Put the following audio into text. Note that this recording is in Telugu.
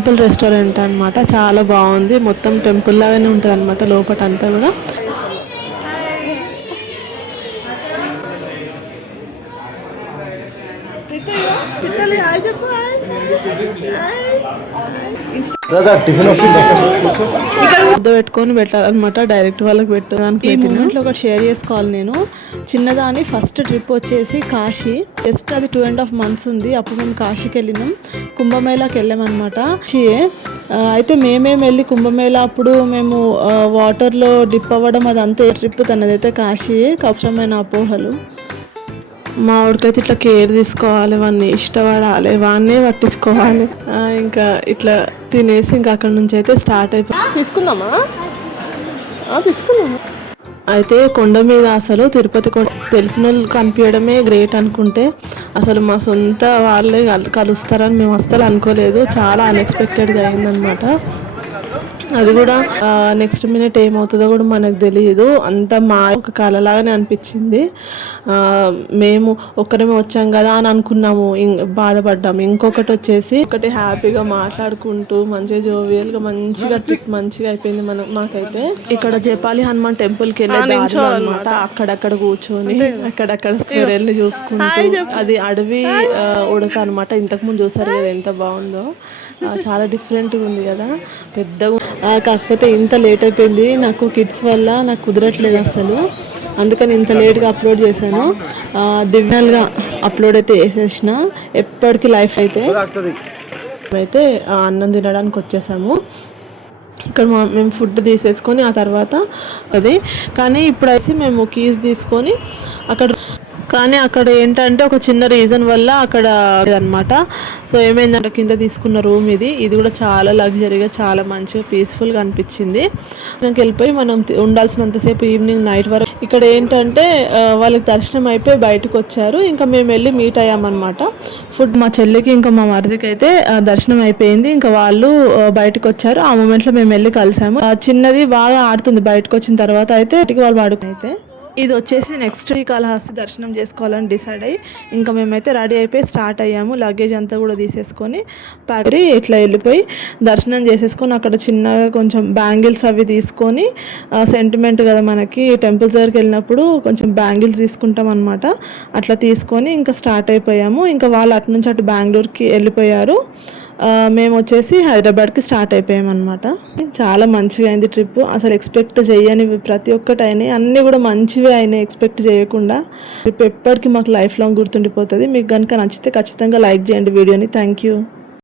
టెంపుల్ రెస్టారెంట్ అనమాట. చాలా బాగుంది, మొత్తం టెంపుల్ లాగానే ఉంటుంది అనమాట లోపల అంతా కూడా. పెట్టుకొని పెట్టాలన్నమాట, డైరెక్ట్ వాళ్ళకి పెట్టడానికి. ఈ మూమెంట్లో ఒకటి షేర్ చేసుకోవాలి నేను. చిన్నదాని ఫస్ట్ ట్రిప్ వచ్చేసి కాశీ. జస్ట్ అది 2.5 months ఉంది. అప్పుడు మేము కాశీకి వెళ్ళినాం, కుంభమేళాకి వెళ్ళామన్నమాట. అయితే మేమేం వెళ్ళి కుంభమేళా అప్పుడు మేము వాటర్లో డిప్ అవ్వడం అదంతా ట్రిప్. తనదైతే కాశీ. అవసరమైన అపోహలు. మా వాడికైతే ఇట్లా కేర్ తీసుకోవాలి, వాడిని ఇష్టపడాలి, వాడినే పట్టించుకోవాలి. ఇంకా ఇట్లా తినేసి ఇంకా అక్కడ నుంచి అయితే స్టార్ట్ అయిపోయి తీసుకుందామా. అయితే కొండ మీద అసలు తిరుపతి కొండ తెలిసిన వాళ్ళు కనిపించడమే గ్రేట్ అనుకుంటే, అసలు మా సొంత వాళ్ళే కలుస్తారని మేము అస్సలు అనుకోలేదు. చాలా అన్ఎక్స్పెక్టెడ్గా అయిందనమాట. అది కూడా నెక్స్ట్ మినిట్ ఏమవుతుందో కూడా మనకు తెలియదు. అంత మా ఒక కళలాగానే అనిపించింది. మేము ఒక్కరేమే వచ్చాం కదా అని అనుకున్నాము, బాధపడ్డాము. ఇంకొకటి వచ్చేసి హ్యాపీగా మాట్లాడుకుంటూ మంచిగా జోవియల్గా మంచిగా ట్రిప్ మంచిగా అయిపోయింది మాకైతే. ఇక్కడ జపాలి హనుమాన్ టెంపుల్కి వెళ్ళే అనమాట. అక్కడక్కడ కూర్చొని అక్కడక్కడ స్క్వేర్ని చూసుకుంటూ, అది అడవి ఉడక అనమాట. ఇంతకుముందు చూసారు కదా ఎంత బాగుందో. చాలా డిఫరెంట్గా ఉంది కదా, పెద్దగా. కాకపోతే ఇంత లేట్ అయిపోయింది నాకు, కిడ్స్ వల్ల నాకు కుదరట్లేదు అసలు. అందుకని ఇంత లేట్గా అప్లోడ్ చేశాను. దివ్యాలుగా అప్లోడ్ అయితే చేసేసిన. ఎప్పటికీ లైఫ్ అయితే అన్నం తినడానికి వచ్చేసాము. ఇక్కడ మేము ఫుడ్ తీసేసుకొని ఆ తర్వాత అది. కానీ ఇప్పుడైతే మేము కీస్ తీసుకొని అక్కడ ఏంటంటే ఒక చిన్న రీజన్ వల్ల అక్కడ అనమాట. సో ఏమైందంటే కింద తీసుకున్న రూమ్ ఇది కూడా చాలా లగ్జరీగా, చాలా మంచిగా పీస్ఫుల్గా అనిపించింది. నాకు వెళ్ళిపోయి మనం ఉండాల్సినంతసేపు ఈవినింగ్ నైట్ వరకు ఇక్కడ ఏంటంటే వాళ్ళకి దర్శనం అయిపోయి బయటకు వచ్చారు. ఇంకా మేము వెళ్ళి మీట్ అయ్యామన్నమాట. ఫుడ్ మా చెల్లికి ఇంకా మా మరిదికి అయితే దర్శనం అయిపోయింది. ఇంకా వాళ్ళు బయటకు వచ్చారు. ఆ మూమెంట్లో మేము వెళ్ళి కలిసాము. చిన్నది బాగా ఆడుతుంది బయటకు వచ్చిన తర్వాత. అయితే వాళ్ళు వాడుకైతే ఇది వచ్చేసి నెక్స్ట్ శ్రీకాళహస్తి దర్శనం చేసుకోవాలని డిసైడ్ అయ్యి ఇంకా మేమైతే రెడీ అయిపోయి స్టార్ట్ అయ్యాము. లగేజ్ అంతా కూడా తీసేసుకొని ప్యాకరీ ఇట్లా వెళ్ళిపోయి దర్శనం చేసేసుకొని అక్కడ చిన్నగా కొంచెం బ్యాంగిల్స్ అవి తీసుకొని, సెంటిమెంట్ కదా మనకి, టెంపుల్స్ దగ్గరికి వెళ్ళినప్పుడు కొంచెం బ్యాంగిల్స్ తీసుకుంటాం అనమాట. అట్లా తీసుకొని ఇంకా స్టార్ట్ అయిపోయాము. ఇంకా వాళ్ళు అటు నుంచి అటు బెంగళూరుకి వెళ్ళిపోయారు. మేము వచ్చేసి హైదరాబాద్కి స్టార్ట్ అయిపోయామన్నమాట. చాలా మంచిగా అయింది ట్రిప్. అసలు ఎక్స్పెక్ట్ చేయని ప్రతి ఒక్కటి అయినాయి, అన్నీ కూడా మంచివే అయినాయి ఎక్స్పెక్ట్ చేయకుండా. ట్రిప్ ఎప్పటికీ మాకు లైఫ్ లాంగ్ గుర్తుండిపోతుంది. మీకు కనుక నచ్చితే ఖచ్చితంగా లైక్ చేయండి వీడియోని. Thank you.